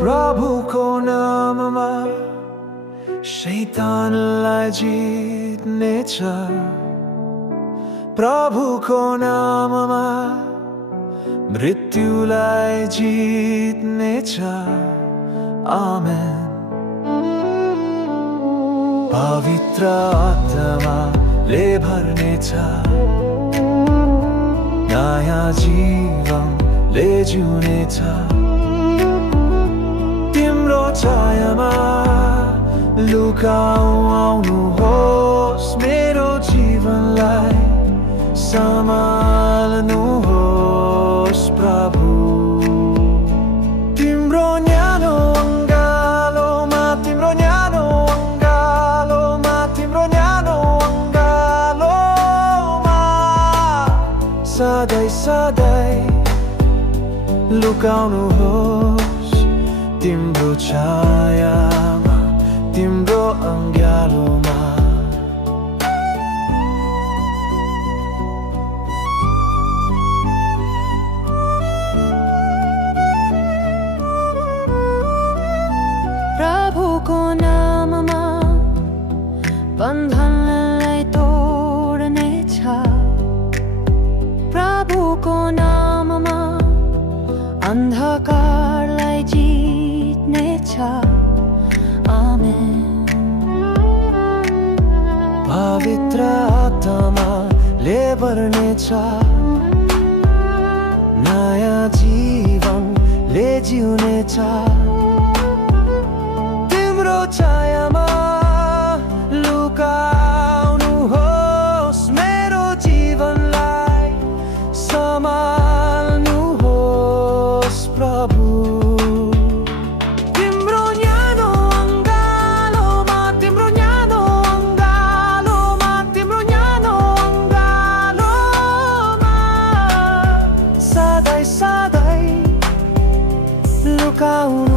प्रभुको नाममा शैतानलाई जित्नेछ प्रभुको नाममा मृत्युलाई जित्नेछ आमेन पवित्र आत्माले भर्नेछ नयाँ जीवनले जिउनेछ तिम्रो छायामा लुकाउनुहोस् मेरो जीवनलाई सम्हाल्नुहोस् प्रभु तिम्रो न्यानो अङ्गालोमा तिम्रो न्यानो अङ्गालोमा तिम्रो न्यानो अङ्गालोमा सधैँ सधैँ लुकाउनुहोस् तिम्रो छायामा तिम्रो अङ्गालोमा प्रभुको नाममा बन्धनलाई तोड्नेछ प्रभुको नाममा अन्धकारलाई जित्नेछ आमेन पवित्र आत्माले भर्नेछ नयाँ जीवनले जिउनेछ तिम्रो छायामा लुकाउनुहोस् मेरो जीवनलाई सम्हाल्नुहोस् प्रभु तिम्रो न्यानो अङ्गालोमा तिम्रो न्यानो अङ्गालोमा तिम्रो न्यानो अङ्गालोमा सधैँ सधैँ लुकाउनु